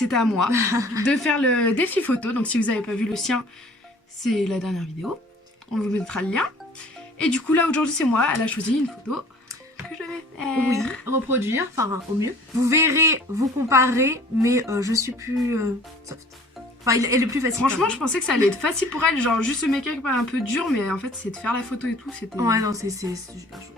c'était à moi de faire le défi photo. Donc si vous n'avez pas vu le sien, c'est la dernière vidéo. On vous mettra le lien. Et du coup là aujourd'hui c'est moi, elle a choisi une photo que je vais faire. Oui, reproduire, enfin au mieux. Vous verrez, vous comparez, mais je suis plus soft. Enfin elle est plus facile. Franchement je pensais que ça allait être facile pour elle, genre juste le make-up un peu dur, mais en fait c'est de faire la photo et tout, c'était... Ouais non c'est super chaud.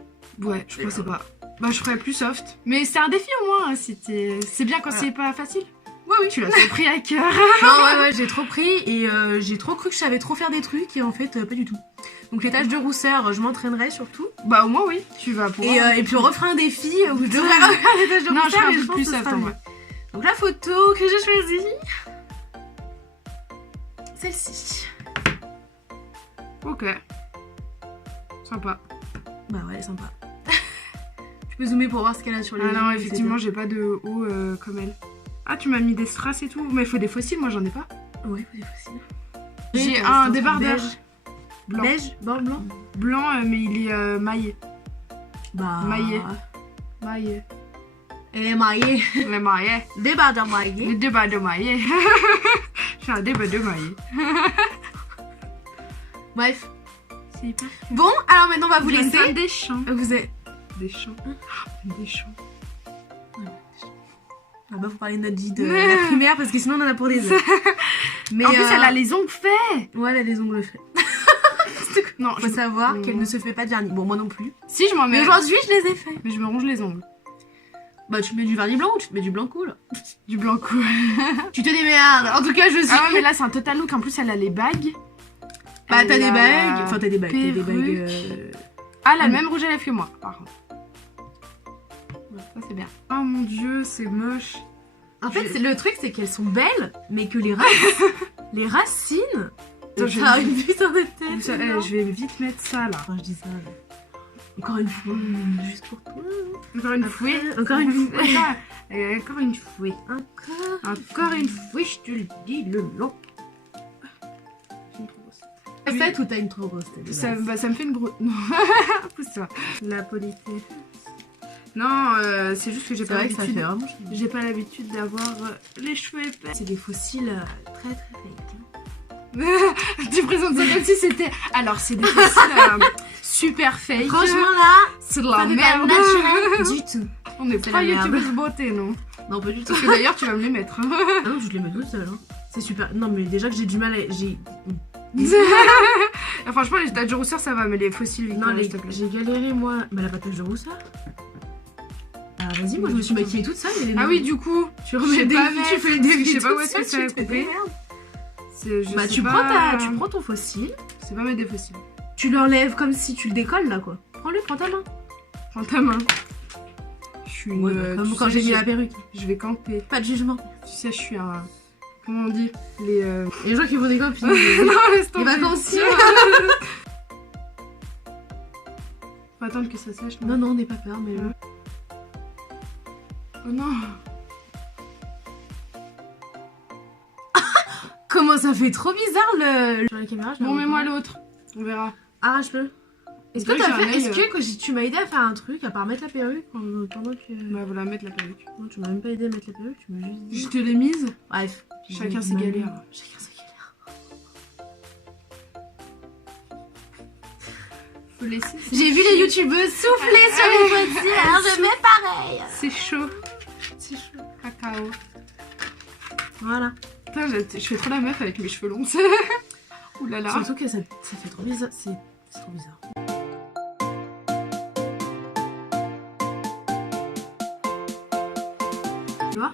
Ouais, je pensais pas. Bah je ferais plus soft. Mais c'est un défi au moins, hein, c'est bien quand voilà. C'est pas facile. Ouais oui. Tu l'as trop pris à cœur. Non ouais j'ai trop pris et j'ai trop cru que je savais trop faire des trucs et en fait pas du tout. Donc les taches de rousseur je m'entraînerai surtout. Bah au moins oui, tu vas pouvoir. Et puis on refera un défi où je devrais refaire les taches de non, rousseur je mais un peu plus que ce soft sera en mieux. vrai. Donc la photo que j'ai choisie, celle-ci. Ok. Sympa. Bah ouais, elle est sympa. Tu peux zoomer pour voir ce qu'elle a sur les Ah non, yeux, effectivement, j'ai pas de haut comme elle. Ah, tu m'as mis des strass et tout. Mais il faut des fossiles, moi j'en ai pas. Ouais, il faut des fossiles. J'ai un débardeur. Beige. Blanc. Beige, blanc. Blanc, mais il est maillé. Bah. Maillé. Elle est maillée. Le maillé. Débardeur maillé. Le débardeur maillé. J'ai un débardeur maillé. Bref. C'est hyper. Bon, alors maintenant on va vous laisser. Des champs. Vous êtes. Des champs. Des champs. On va vous parler de notre vie de la primaire parce que sinon on en a pour des heures. Mais en plus, elle a les ongles faits. Ouais, elle a les ongles faits. Non, faut savoir qu'elle ne se fait pas de vernis. Bon, moi non plus. Si, je m'en mets. Mais aujourd'hui, je les ai faits. Mais je me ronge les ongles. Bah, tu mets du vernis blanc ou tu te mets du blanc cool? Du blanc cool. Tu te démerdes. En tout cas, je suis. Ah ouais, mais là, c'est un total look. En plus, elle a les bagues. Bah, t'as des Elle a bagues. la Enfin, t'as des bagues. T'as des bagues. perruque. Ah, elle a le même rouge à lèvres que moi, par contre. Ça, c'est bien. Oh mon dieu, c'est moche. En fait, le truc, c'est qu'elles sont belles, mais que les racines. Attends, T'as une putain de tête. Je vais vite mettre ça là. Enfin, je dis ça. Là. Encore une fois, juste pour toi. Encore une Après, fouet. encore une fouet. Encore une fouet. Encore une fouet, je te le dis, le long. T'as fait ou t'as une trop grosse tête? Ça me fait une grosse. Non, pousse-toi. La politesse. Non, c'est juste que j'ai pas l'habitude. J'ai pas l'habitude d'avoir les cheveux épais. C'est des fossiles très fake. Tu présentes ça comme si c'était. Alors, c'est des fossiles super fake. Franchement, là, c'est de la pas merde. Naturel du tout. On est pas youtubeuse beauté, non? Non, pas du tout. Parce que d'ailleurs, tu vas me les mettre. Ah non, je les mets toute seule. Hein. C'est super. Non, mais déjà que j'ai du mal à. Franchement, les taches de rousseur, ça va, mais les fossiles, non, Victor, j'ai galéré, moi. Bah, la patate de rousseur. Ah, vas-y, moi, je me suis maquillée toute seule. Ah oui, du coup, tu remets des. Tu fais des. Je sais pas où est-ce que ça va couper. Bah, tu prends ton fossile. C'est pas mettre des fossiles. Tu l'enlèves comme si tu le décolles là, quoi. Prends-le, prends ta main. Prends ta main. Je suis une. Comme quand j'ai mis la perruque. Je vais camper. Pas de jugement. Tu sais, je suis un. Comment on dit? Les gens qui font des copines. Non, laisse tomber. Les vacanciers. Faut attendre que ça sèche. Non, on n'est pas peur, mais. Oh non. Comment ça fait trop bizarre le. Sur la caméra, bon, mets-moi l'autre. On verra. Arrache-le. Est-ce que tu m'as aidé à faire un truc à part mettre la perruque pendant que. Bah, voilà, mettre la perruque. Non, tu m'as même pas aidé à mettre la perruque, tu m'as juste dit. Je te l'ai mise. Bref. Chacun ses galères. Chacun ses galères. Faut laisser. J'ai vu les youtubeuses souffler sur les fossiles, alors je mets pareil. C'est chaud. C'est chaud. Cacao. Voilà. Putain, je fais trop la meuf avec mes cheveux longs. Ouh là là. Surtout que ça fait trop bizarre. C'est trop bizarre. Tu vois?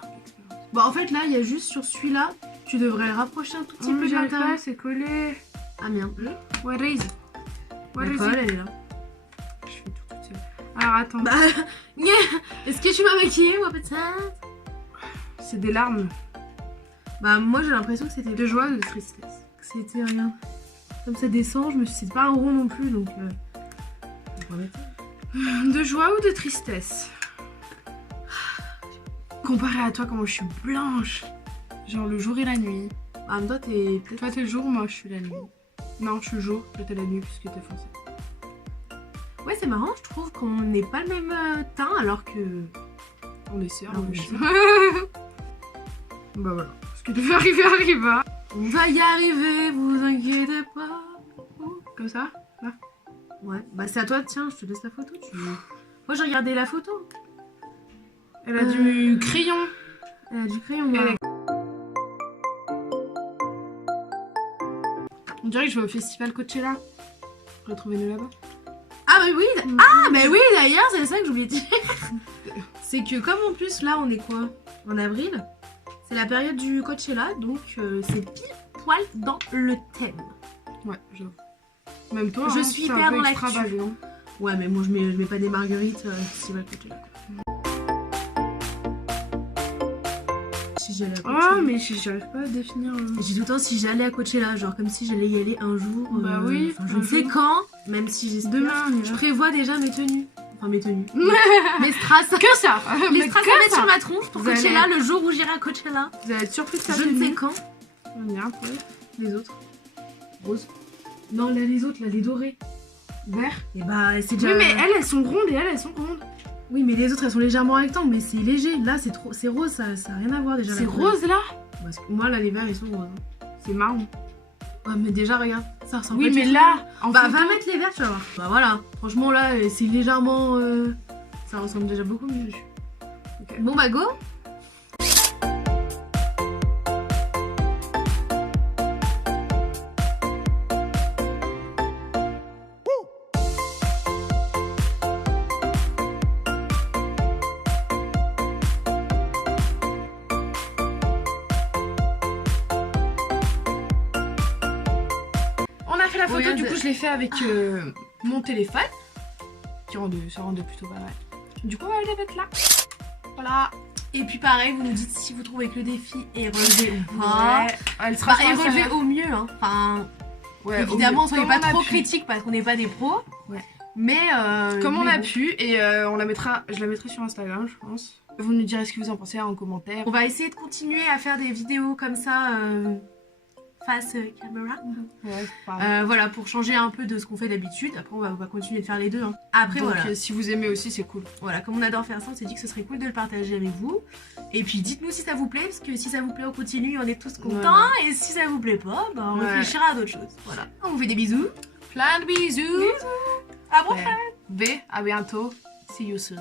Bon, en fait, là, il y a juste sur celui-là, tu devrais le rapprocher un tout petit peu de l'intérieur. C'est collé. Ah merde. What is? La colle, elle est là. Je fais tout toute seule. Alors attends. Bah, est-ce que tu m'as maquillée, moi, peut-être? C'est des larmes. Bah, moi, j'ai l'impression que c'était de joie ou de tristesse. C'était rien. Comme ça descend, je me suis dit, c'est pas un rond non plus, donc. De joie ou de tristesse? Comparé à toi, comment je suis blanche. Genre le jour et la nuit. Ah, mais toi, t'es. Toi, t'es le jour, moi, je suis la nuit. Non, je suis le jour, toi, t'es la nuit, puisque t'es foncé. Ouais, c'est marrant, je trouve qu'on n'est pas le même teint, alors que. On est sœurs, Ah, moi, oui, je suis. Bah voilà, ce qui devait arriver arriva. On va y arriver, vous inquiétez pas. Comme ça. Ouais, bah c'est à toi, tiens, je te laisse la photo. Moi j'ai regardé la photo. Elle a du crayon. Elle a du crayon, ouais. On dirait que je vais au festival Coachella. Retrouvez-nous là-bas. Ah mais oui, mais oui d'ailleurs, c'est ça que j'oubliais de dire. C'est que comme en plus là on est quoi? En avril. C'est la période du Coachella, donc c'est pile poil dans le thème. Ouais, j'avoue. Même toi, Je suis hyper dans l'actu. extravagant. Ouais, mais moi je mets pas des marguerites festival Coachella. Si j'allais à Coachella. Ah, mais j'arrive pas à définir. J'ai tout le temps si j'allais à Coachella, genre comme si j'allais y aller un jour. Bah oui, je ne sais quand, même si j'espère. Demain, on y je va. prévois déjà mes tenues. Enfin mes tenues. mes strass. Que ça. Les Mais strass que à mettre ça. sur ma tronche pour Vous allez Coachella, le jour où j'irai à Coachella. Vous allez être surpris de ça. Je ne sais quand. On ira pour Les autres. Rose. Non, là, les autres, là, les dorés. Vert. Et bah c'est Oui, déjà. mais elles sont rondes et elles sont rondes. Oui, mais les autres elles sont légèrement rectangles, mais c'est léger. Là c'est trop, c'est rose, ça a rien à voir déjà. C'est la couleur. rose là. Parce que moi là les verts ils sont roses. C'est marron. Ouais, mais déjà regarde, ça ressemble. Oui, pas mais du tout. là, en Bah photo, va mettre les verts, tu vas voir. Bah voilà, franchement là c'est légèrement. Ça ressemble déjà beaucoup mieux dessus. Ok. Bon bah go. on a fait la photo, Regarde. du coup, je l'ai fait avec mon téléphone. Ça rendait plutôt pas mal. Du coup, elle va être là. Voilà. Et puis pareil, vous nous dites si vous trouvez que le défi est relevé ou pas. Ouais. Elle sera Bah, sur est relevé Instagram. au mieux, hein. Enfin, Ouais, évidemment, au mieux. soyez Comme pas on a trop pu. critiques parce qu'on n'est pas des pros. Ouais. Mais Comme on mais a bon. pu, et je la mettrai sur Instagram, je pense. Vous nous direz ce que vous en pensez en commentaire. On va essayer de continuer à faire des vidéos comme ça face caméra. Ouais, pareil. Voilà, pour changer un peu de ce qu'on fait d'habitude. Après, on va continuer de faire les deux. Hein. Après, Donc, voilà. si vous aimez aussi, c'est cool. Voilà, comme on adore faire ça, on s'est dit que ce serait cool de le partager avec vous. Et puis, dites-nous si ça vous plaît, parce que si ça vous plaît, on continue, on est tous contents. Voilà. Et si ça vous plaît pas, bah, on Ouais. réfléchira à d'autres choses. Voilà. On vous fait des bisous. Plein de bisous. À la prochaine. B, à bientôt. See you soon.